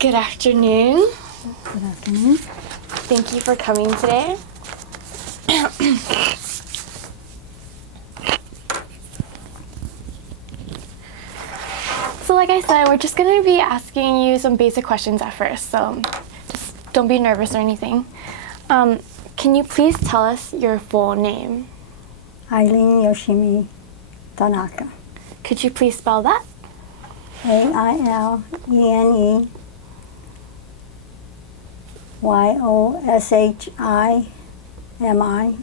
Good afternoon. Good afternoon. Thank you for coming today. So like I said, we're just going to be asking you some basic questions at first, so just don't be nervous or anything. Can you please tell us your full name? Aileen Yoshimi Tanaka. Could you please spell that? AILENEYOSHIMI Tanaka,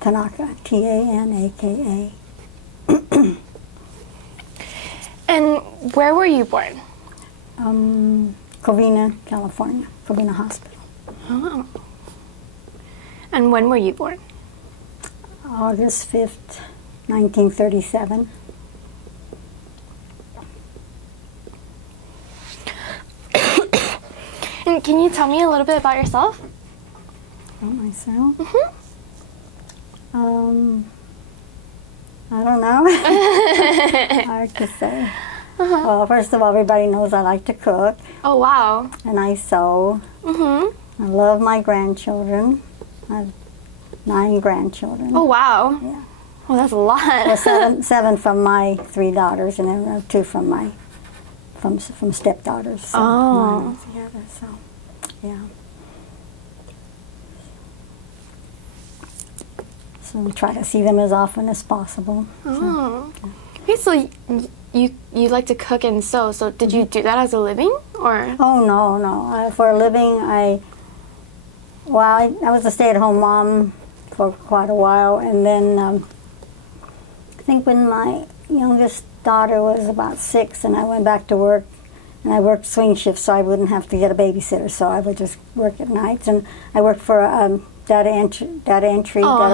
Tanaka. And where were you born? Covina, California, Covina Hospital. Oh. And when were you born? August 5th, 1937. And can you tell me a little bit about yourself? About myself? Mm-hmm. I don't know. Hard to say. Uh-huh. Well, first of all, everybody knows I like to cook. Oh, wow. And I sew. Mm-hmm. I love my grandchildren. I have 9 grandchildren. Oh, wow. Yeah. Well, that's a lot. Well, seven from my 3 daughters, and then 2 from my stepdaughters. So Oh. 9 together. So, yeah. So we try to see them as often as possible. Oh. Okay, so you like to cook and sew. So did you do that as a living, or? Oh no. For a living, I was a stay-at-home mom for quite a while, and then I think when my youngest daughter was about 6, and I went back to work, and I worked swing shifts, so I wouldn't have to get a babysitter. So I would just work at nights, and I worked for data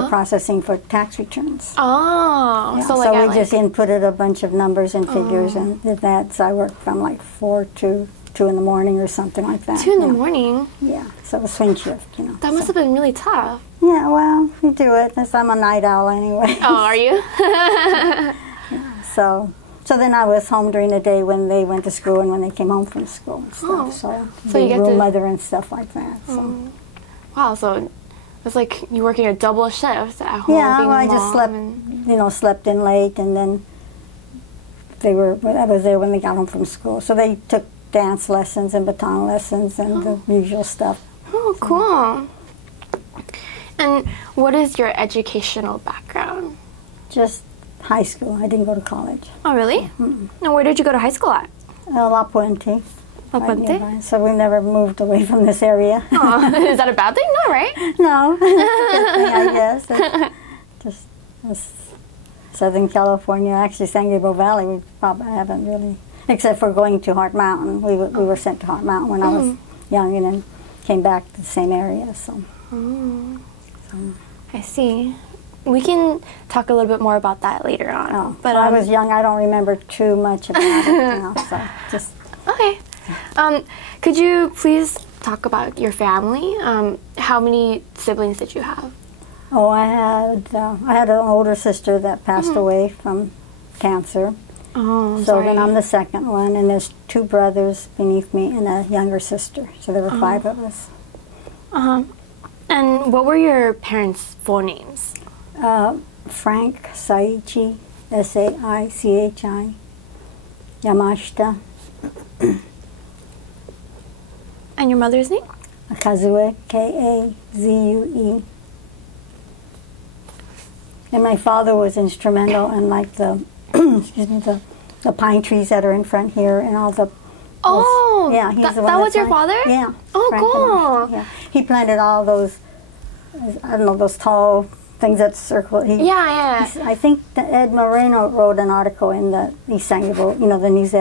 processing for tax returns. Oh, Yeah, so we just inputted a bunch of numbers and figures and did that. So I worked from like 4 to 2 in the morning or something like that. 2 in the morning? Yeah, so a swing shift, That must have been really tough. Yeah, well, we do it. I'm a night owl anyway. Oh, are you? Yeah, so then I was home during the day when they went to school and when they came home from school and stuff. So you get room to mother and stuff like that. So. Wow, so it's like you working a double shift at home. Yeah, being well, I a just mom slept in late, and then I was there when they got home from school. So they took dance lessons and baton lessons and the usual stuff. Oh, cool. And what is your educational background? Just high school. I didn't go to college. Oh, really? Mm-mm. And where did you go to high school at? La Puente. La Puente? Nearby. So we never moved away from this area. Oh, is that a bad thing? No, right? No. I guess. Just Southern California, actually San Gabriel Valley, we probably haven't really, except for going to Heart Mountain. We were sent to Heart Mountain when I was young, and then came back to the same area. So. I see. We can talk a little bit more about that later on. Oh, but I was young. I don't remember too much about it. So just okay. Could you please talk about your family? How many siblings did you have? Oh, I had an older sister that passed away from cancer. Oh, I'm so sorry. then I'm the second one, and there's 2 brothers beneath me and a younger sister. So there were 5 of us. And what were your parents' full names? Frank Saichi, Saichi, Yamashita. And your mother's name? Kazue, Kazue. And my father was instrumental in like the the pine trees that are in front here and all the. Oh, yeah, he's the one that was your father? Yeah. Oh, Frank cool. Yeah, he planted all those. I don't know, those tall things that circle. Yeah. I think that Ed Moreno wrote an article in the East San Gabriel, the News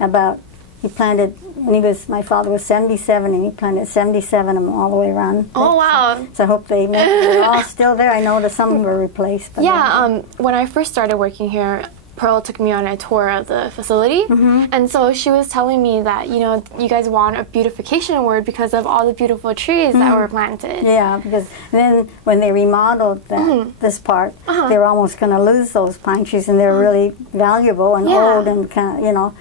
about he planted my father was 77 and he planted 77 of them all the way around. Oh, wow. So I hope they're all still there. I know that some were replaced. But when I first started working here, Pearl took me on a tour of the facility, and so she was telling me that, you know, you guys won a beautification award because of all the beautiful trees that were planted. Yeah, because then when they remodeled this part, they were almost going to lose those pine trees, and they're really valuable and old and kind of, you know,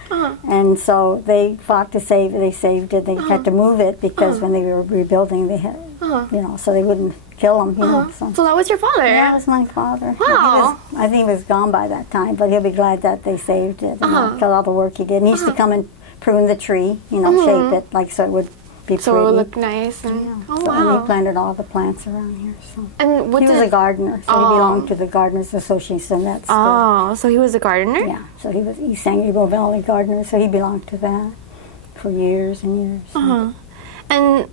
and so they fought to save it. They saved it. They had to move it because when they were rebuilding, they had, you know, so they wouldn't kill them. You know, so that was your father? Yeah, that was my father. Wow. I think he was gone by that time, but he'll be glad that they saved it because all the work he did. And he used to come and prune the tree, you know, shape it like so it would be so pretty. it would look nice. And, So and he planted all the plants around here. So. And what he was a gardener, so he belonged to the Gardeners Association. That's so he was a gardener? yeah, so he was East San Gabriel Valley gardener, so he belonged to that for years and years. And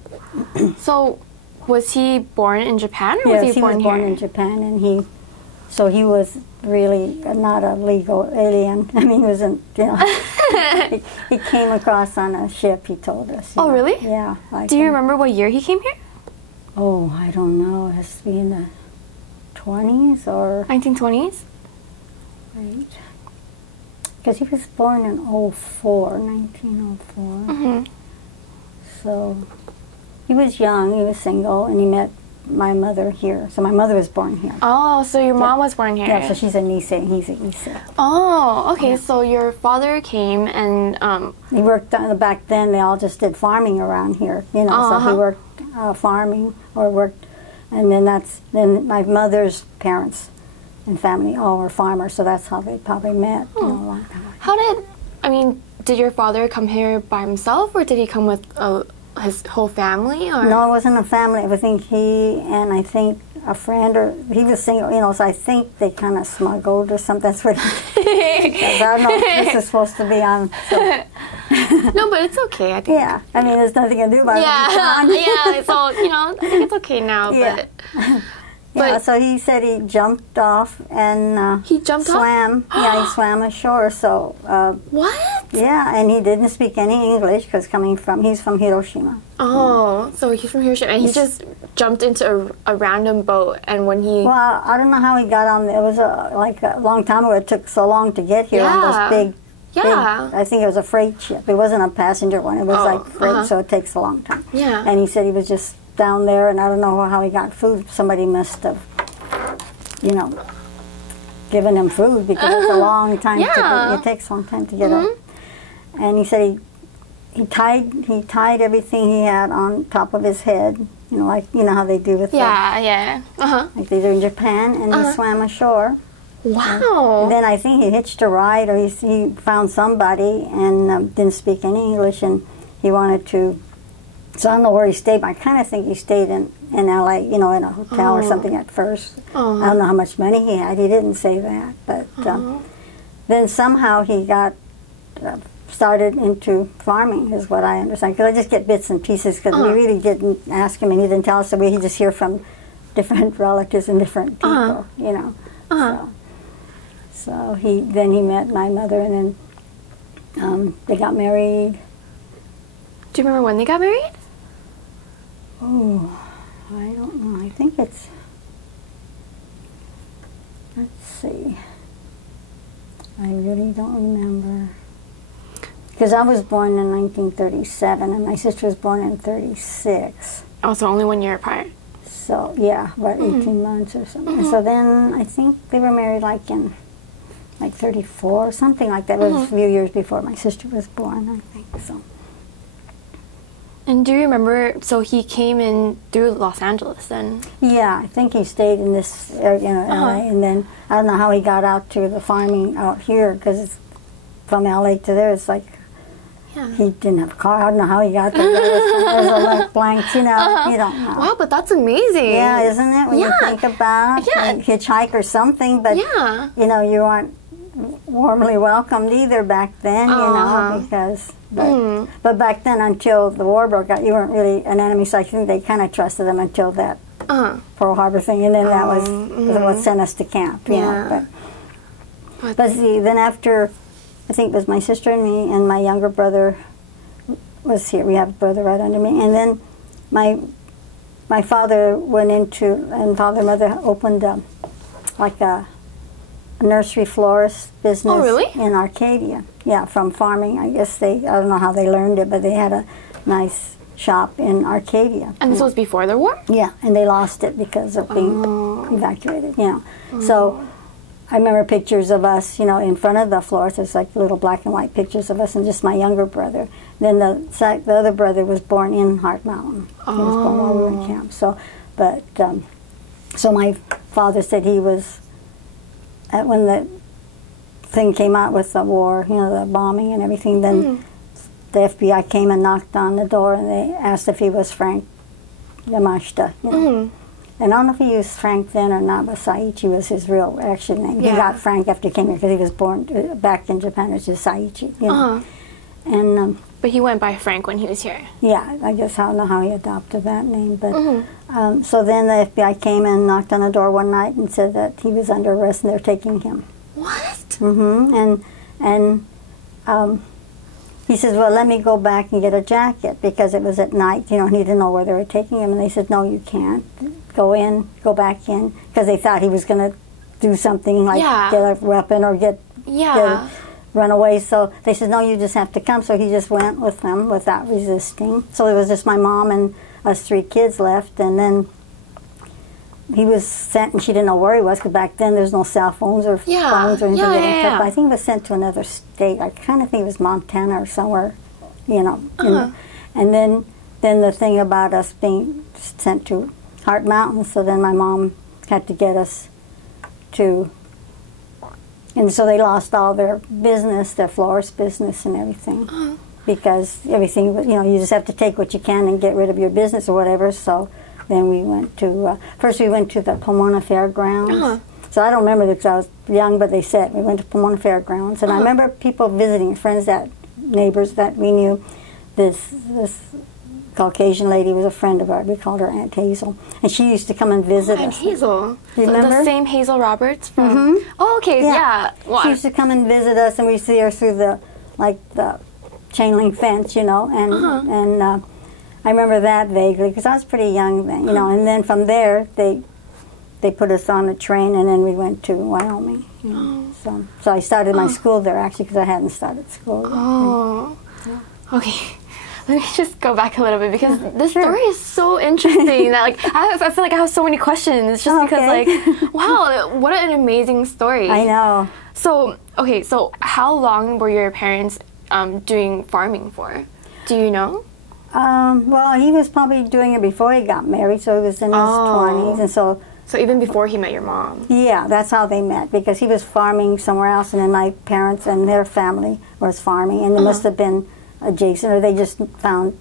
so was he born in Japan, or yes, was he born was born here? in Japan, and he was really not a legal alien. I mean, he wasn't, you know, he came across on a ship, he told us. Oh, know. really? Yeah. Like Do you remember what year he came here? Oh, I don't know. It has to be in the 20s or... 1920s? Right. Because he was born in 1904. So he was young, he was single, and he met my mother here. So my mother was born here. Oh, so your mom was born here. Yeah, so she's a Nisei and he's a Issei. Oh, okay. Yeah. So your father came and... he worked, back then they all just did farming around here, you know, so he worked farming or worked, and then then my mother's parents and family all were farmers, so that's how they probably met, you know, a long time ago. Did your father come here by himself, or did he come with his whole family? Or? No, it wasn't a family. I think he and I think a friend, or he was single, you know, so I think they kind of smuggled or something. That's what he I don't know if this is supposed to be on. So. No, but it's okay, I think. Yeah, I mean, there's nothing to do about it. Yeah, so, you know, I think it's okay now, yeah. Yeah, so he said he jumped off and he jumped swam. off? Yeah, he swam ashore. So what? Yeah, and he didn't speak any English because he's from Hiroshima. Oh, so he's from Hiroshima, and he just jumped into a random boat, and when he... Well, I don't know how he got on. It was like a long time ago. It took so long to get here on those big. Yeah. I think it was a freight ship. It wasn't a passenger one. It was like freight, so it takes a long time. Yeah. And he said he was just down there, and I don't know how he got food. Somebody must have, you know, given him food because it's a long time to get, it takes a long time to get up. And he said he tied everything he had on top of his head, you know, like you know how they do with like they do in Japan, and he swam ashore. Wow. And then I think he hitched a ride, or he found somebody and didn't speak any English, and he wanted to. So I don't know where he stayed, but I kind of think he stayed in L.A., you know, in a hotel or something at first. I don't know how much money he had. He didn't say that. But then somehow he got started into farming, is what I understand. Because I just get bits and pieces, because we really didn't ask him, and he didn't tell us, so we just hear from different relatives and different people, you know. So he met my mother, and then they got married. Do you remember when they got married? Oh, I don't know. I think it's, let's see. I really don't remember. Because I was born in 1937, and my sister was born in 36. Oh, so only 1 year apart. So, yeah, about 18 months or something. So then I think they were married like in 34 or something like that. It was a few years before my sister was born, I think. So. And do you remember, so he came in through Los Angeles then? Yeah, I think he stayed in this area, you know, LA, and then I don't know how he got out to the farming out here, because from LA to there, it's like, he didn't have a car. I don't know how he got there. There's a like blank, you know, you don't know. Wow, but that's amazing. Yeah, isn't it, when you think about like hitchhike or something, but, you know, you aren't warmly welcomed either back then, you know, because... But back then, until the war broke out, you weren't really an enemy, so I think they kind of trusted them until that Pearl Harbor thing, and then that was what sent us to camp, you know. But see, then after, I think it was my sister and me, and my younger brother was here. We have a brother right under me, and then my father went into, and father and mother opened like a nursery florist business. Oh, really? In Arcadia. Yeah, from farming. I guess I don't know how they learned it, but they had a nice shop in Arcadia. And this was before the war? Yeah, and they lost it because of being evacuated, So I remember pictures of us, in front of the florist. There's like little black and white pictures of us and just my younger brother. Then the other brother was born in Heart Mountain. He was born while we were in camp. So, so my father said he was, when the thing came out with the war, the bombing and everything, then the FBI came and knocked on the door and they asked if he was Frank Yamashita. And I don't know if he used Frank then or not, but Saiichi was his real actual name. He got Frank after he came here because he was born back in Japan. It was just Saiichi. And but he went by Frank when he was here. Yeah, I guess I don't know how he adopted that name. But so then the FBI came and knocked on the door one night and said that he was under arrest and they're taking him. What? And he says, well, let me go back and get a jacket because it was at night, and he didn't know where they were taking him. And they said, no, you can't. Go back in, because they thought he was going to do something like get a weapon or run away. So they said, no, you just have to come. So he just went with them without resisting. So it was just my mom and us 3 kids left. And then he was sent, and she didn't know where he was, because back then there's no cell phones or phones or anything. I think he was sent to another state. I kind of think it was Montana or somewhere, And then the thing about us being sent to Heart Mountain, so then my mom had to get us to, and so they lost all their business, their florist business and everything, because everything, you just have to take what you can and get rid of your business or whatever. So then we went to, first we went to the Pomona Fairgrounds. So I don't remember because I was young, but they said we went to Pomona Fairgrounds. And I remember people visiting, friends, neighbors that we knew. This Caucasian lady was a friend of ours. We called her Aunt Hazel. And she used to come and visit us. Aunt Hazel? You remember? The same Hazel Roberts from... Oh, okay, yeah. She used to come and visit us, and we'd see her through the chain link fence, and I remember that vaguely, because I was pretty young then, and then from there, they put us on a train, and then we went to Wyoming. So I started my school there, actually, because I hadn't started school yet. Okay. Let me just go back a little bit, because this story is so interesting that I feel like I have so many questions just because wow, what an amazing story. I know. So how long were your parents doing farming for? Do you know? Well, he was probably doing it before he got married, so he was in his 20s, and so even before he met your mom? Yeah, that's how they met, because he was farming somewhere else, and then my parents and their family was farming, and they must have been adjacent, or they just found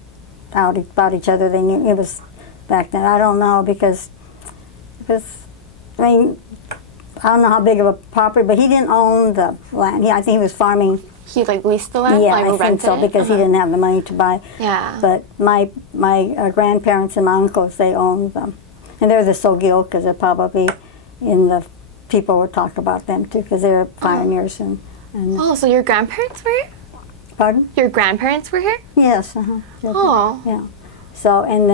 out about each other. They knew it was back then. I don't know, because I don't know how big of a property, but he didn't own the land. I think he was farming. He leased the land? Yeah, I think so, because he didn't have the money to buy. Yeah. But my grandparents and my uncles, they owned them. And they're the Sogil, because they're probably in the, people will talk about them too, because they're pioneers. And so your grandparents were here? Pardon? Your grandparents were here? Yes. Yeah. So, and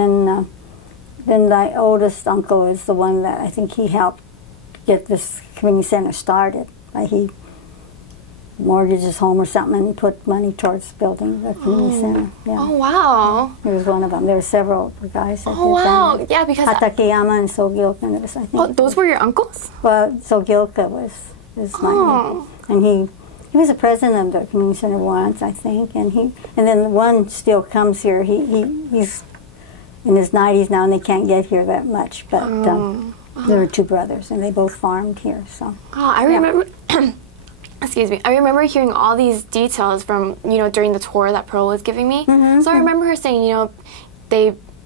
then the oldest uncle is the one that I think he helped get this community center started. He mortgaged his home or something and put money towards building the community center. Yeah. Oh, wow. He was one of them. There were several guys that did that. Yeah, because... Hatakeyama and Sogilka, I think. Those were your uncles? Well, Sogilka was my uncle. And he was the president of the community center once, I think. And then one still comes here. He's in his 90s now, and they can't get here that much. But there were 2 brothers, and they both farmed here. So. I remember... Excuse me. I remember hearing all these details from, during the tour that Pearl was giving me. So I remember her saying,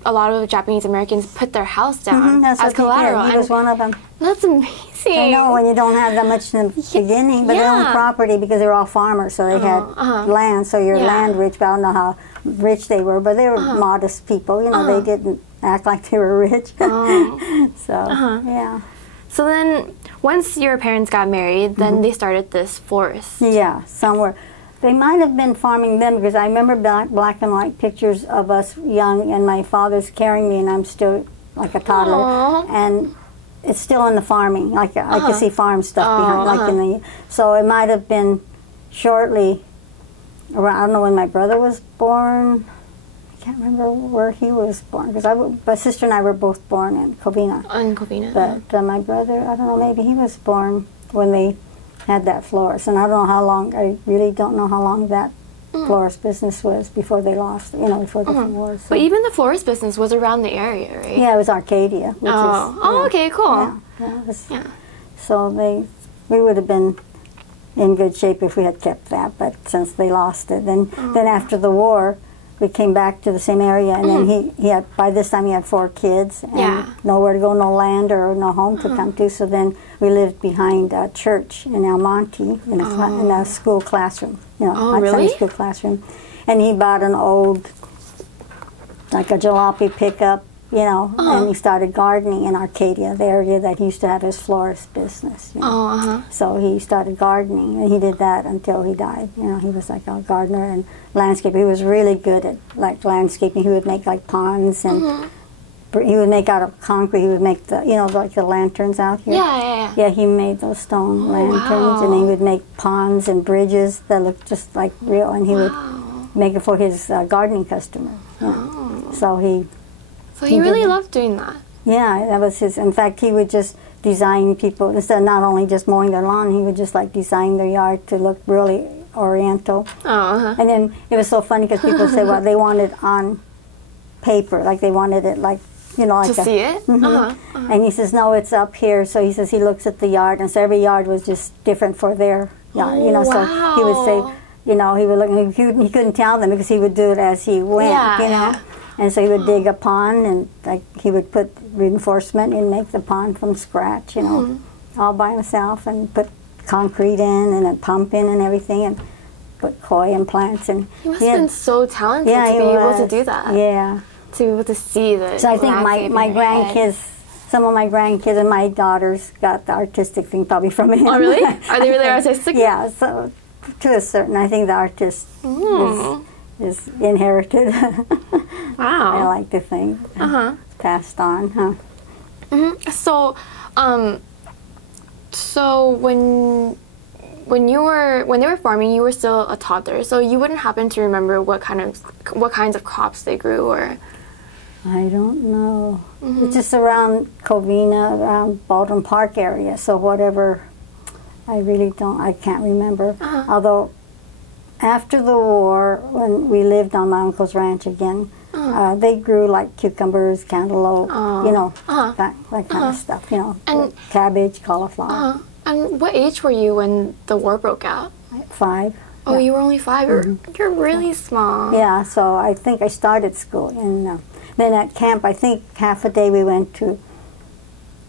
a lot of Japanese Americans put their house down as collateral. He was one of them. That's amazing. I know, when you don't have that much in the beginning, but they owned property because they were all farmers, so they had land, so you're land rich, but I don't know how rich they were, but they were modest people, they didn't act like they were rich. Yeah. So then, once your parents got married, then they started this florist. Yeah, somewhere. They might have been farming then, because I remember black and white pictures of us young, and my father's carrying me, and I'm still like a toddler. And it's still in the farming. Like I could see farm stuff behind, like in the. So it might have been shortly around. I don't know when my brother was born. I can't remember where he was born because my sister and I were both born in Covina. In Covina. But my brother, I don't know, maybe he was born when they had that florist, and I don't know how long. I really don't know how long that florist business was before they lost. Before the war. So. But even the florist business was around the area, right? Yeah, it was Arcadia. Which is, okay, cool. Yeah. So we would have been in good shape if we had kept that, but since they lost it, then after the war. We came back to the same area, and then he had, by this time he had 4 kids, and nowhere to go, no land or no home to come to. So then we lived behind a church in El Monte in a school classroom, Sunday school classroom. And he bought an old, like a jalopy pickup, and he started gardening in Arcadia, the area that he used to have his florist business. So he started gardening, and he did that until he died. He was like a gardener and landscaper. He was really good at like landscaping. He would make like ponds, and he would make out of concrete. He would make the like the lanterns out here. Yeah, he made those stone lanterns, and he would make ponds and bridges that looked just like real, and he would make it for his gardening customers. So he really loved doing that. Yeah, that was his. In fact, he would just design people, instead of not only just mowing their lawn, he would just like design their yard to look really oriental. And then it was so funny because people said, well, they wanted on paper, like they wanted it like, like to see it? And he says, no, it's up here. So he says he looks at the yard, and so every yard was just different for their yard, So he would say, he would look, he couldn't tell them because he would do it as he went, And so he would dig a pond, and like he would put reinforcement and make the pond from scratch, all by himself, and put concrete in and a pump in and everything, and put koi and plants. And he must have been so talented to be able to do that. Yeah, to be able to see the. So I think my grandkids, some of my grandkids and my daughters got the artistic thing probably from him. Oh, really? Are they really artistic? Yeah. So to a certain, I think the artist is inherited. Wow. I like to think. Passed on, So, so when they were farming, you were still a toddler, so you wouldn't happen to remember what kinds of crops they grew, or? I don't know. It's just around Covina, around Baldwin Park area. So whatever, I can't remember. Although after the war, when we lived on my uncle's ranch again, they grew like cucumbers, cantaloupe, that kind of stuff, and cabbage, cauliflower. And what age were you when the war broke out? 5. Oh, you were only 5? You're really small. Yeah, so I think I started school. And then at camp, I think half a day we went to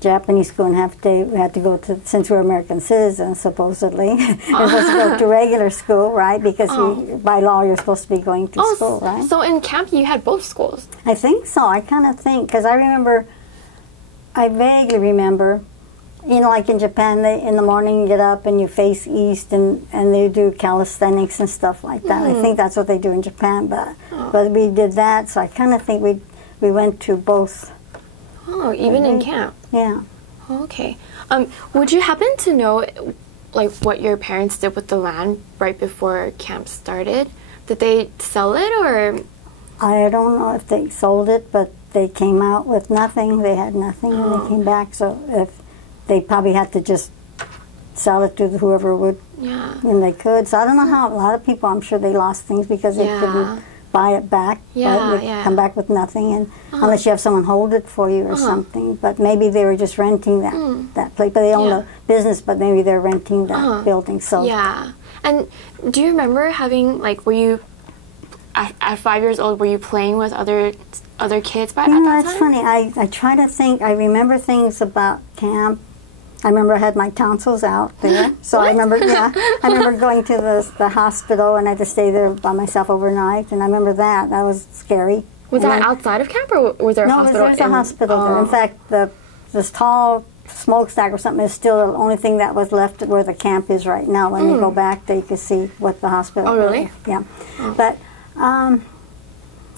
Japanese school, and half a day we had to go to, since we're American citizens, supposedly, we're supposed to go to regular school, right? Because by law, you're supposed to be going to school, right? So in camp, you had both schools? I think so. I kind of think, because I vaguely remember, like in Japan, in the morning you get up and you face east, and they do calisthenics and stuff like that. I think that's what they do in Japan, but we did that, so I kind of think we went to both. Oh, even in camp? Yeah. Okay. Would you happen to know, like, what your parents did with the land right before camp started? Did they sell it, or? I don't know if they sold it, but they came out with nothing. They had nothing when they came back, so if they probably had to just sell it to whoever would, when they could. So I don't know how. A lot of people, I'm sure they lost things because they couldn't buy it back. They come back with nothing, and unless you have someone hold it for you or something. But maybe they were just renting that place. But they own a business, but maybe they're renting that building. So And do you remember having, like, were you at 5 years old? Were you playing with other kids at that time? That's funny. I try to think. I remember things about camp. I remember I had my tonsils out there. So I remember, I remember going to the hospital, and I had to stay there by myself overnight. And I remember that. That was scary. Was that outside of camp, or was there a hospital? No, there was a hospital there. In fact, this tall smokestack or something is still the only thing that was left where the camp is right now. When you go back there, you can see what the hospital was. Oh, really? Yeah. But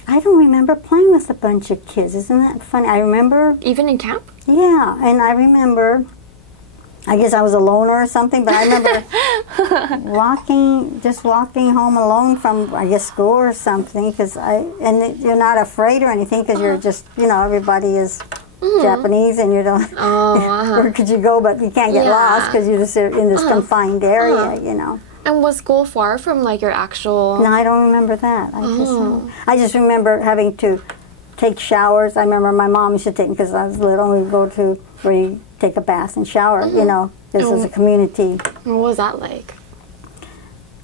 I don't remember playing with a bunch of kids. Isn't that funny? I remember... Even in camp? Yeah, and I remember... I guess I was a loner or something, but I remember just walking home alone from, I guess, school or something, and you're not afraid or anything, because you're just, everybody is Japanese, and you don't, where could you go, but you can't get lost, because you're just in this confined area, And was school far from, like, your actual... No, I don't remember that. I just remember having to take showers. I remember my mom used to take, because I was little, and we'd go to where you take a bath and shower, this was a community. What was that like?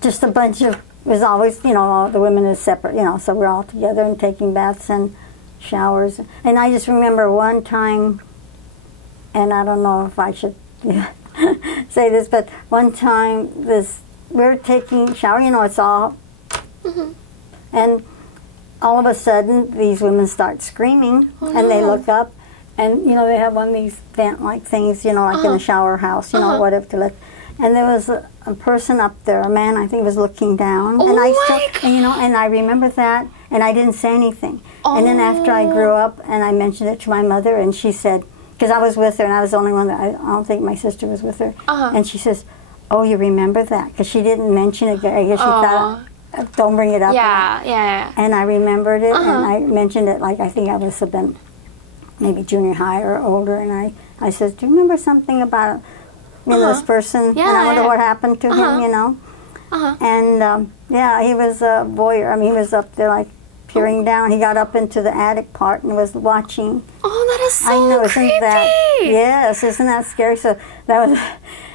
Just a bunch of, it was always, all the women is separate, so we're all together and taking baths and showers. And I just remember one time, and I don't know if I should say this, but one time we're taking a shower, it's all, and all of a sudden these women start screaming, and they look up, and, they have one of these vent-like things, like in a shower house, whatever to let. And there was a person up there, a man, I think, was looking down. Oh, and my God. And I remember that, and I didn't say anything. And then after I grew up, and I mentioned it to my mother, and she said, because I was with her, and I was the only one I don't think my sister was with her. And she says, oh, you remember that? Because she didn't mention it. I guess she thought, don't bring it up. Yeah. And I remembered it, and I mentioned it, like I think I must have been maybe junior high or older, and I said, do you remember something about this person? And I wonder what happened to him, And he was a voyeur. I mean, he was up there like peering down. He got up into the attic part and was watching. Oh, that is so I know, creepy. Isn't that scary? So that was,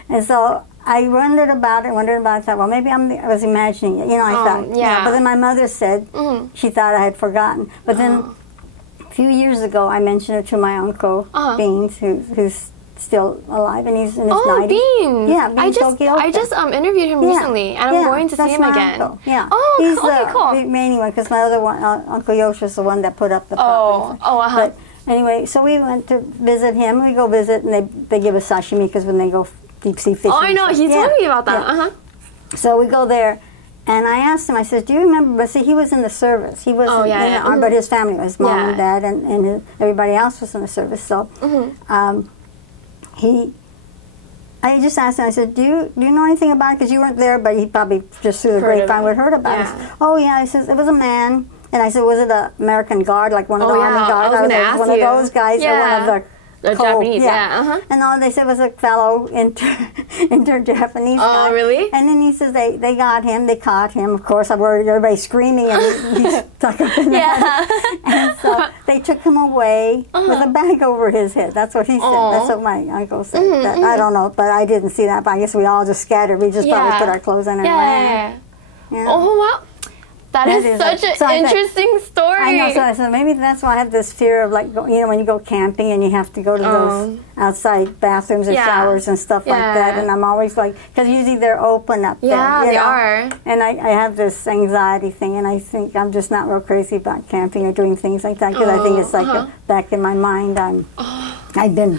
and so I wondered about it. I thought, well, maybe I was imagining it. I thought, But then my mother said she thought I had forgotten. But then a few years ago, I mentioned it to my uncle Beans, who's still alive, and he's in his 90s. Beans. Yeah, Beans I just interviewed him recently, and I'm going to see him again. Uncle. Yeah. Oh, he's cool. the main one, because my other one, Uncle Yosh, was the one that put up the property. But anyway, so we went to visit him. We go visit, and they give us sashimi, because when they go deep sea fishing. Oh, I know. He told me about that. So we go there. And I asked him, I said, do you remember, but see, he was in the service. He wasn't in the army, but his family, his mom and dad, and everybody else was in the service. So I just asked him, I said, do you know anything about it? Because you weren't there, but he probably just through the grapevine would heard about it. Oh, yeah. He says, it was a man. And I said, was it an American guard, like one of the army guards? I was going to ask one of those guys, or one of the Japanese, And all they said was a fellow inter-Japanese guy. Oh, really? And then he says they got him, they caught him. Of course, I heard everybody screaming, and he's stuck up in there. And so they took him away with a bag over his head. That's what he said. That's what my uncle said. I don't know, but I didn't see that. But I guess we all just scattered. We just probably put our clothes on and ran. Oh, wow. That is such an interesting story. I know, so maybe that's why I have this fear of, like, when you go camping and you have to go to those outside bathrooms and showers and stuff like that, and I'm always like, because usually they're open up there. Yeah, they are. And I have this anxiety thing, and I think I'm just not real crazy about camping or doing things like that, because I think it's like back in my mind, I've been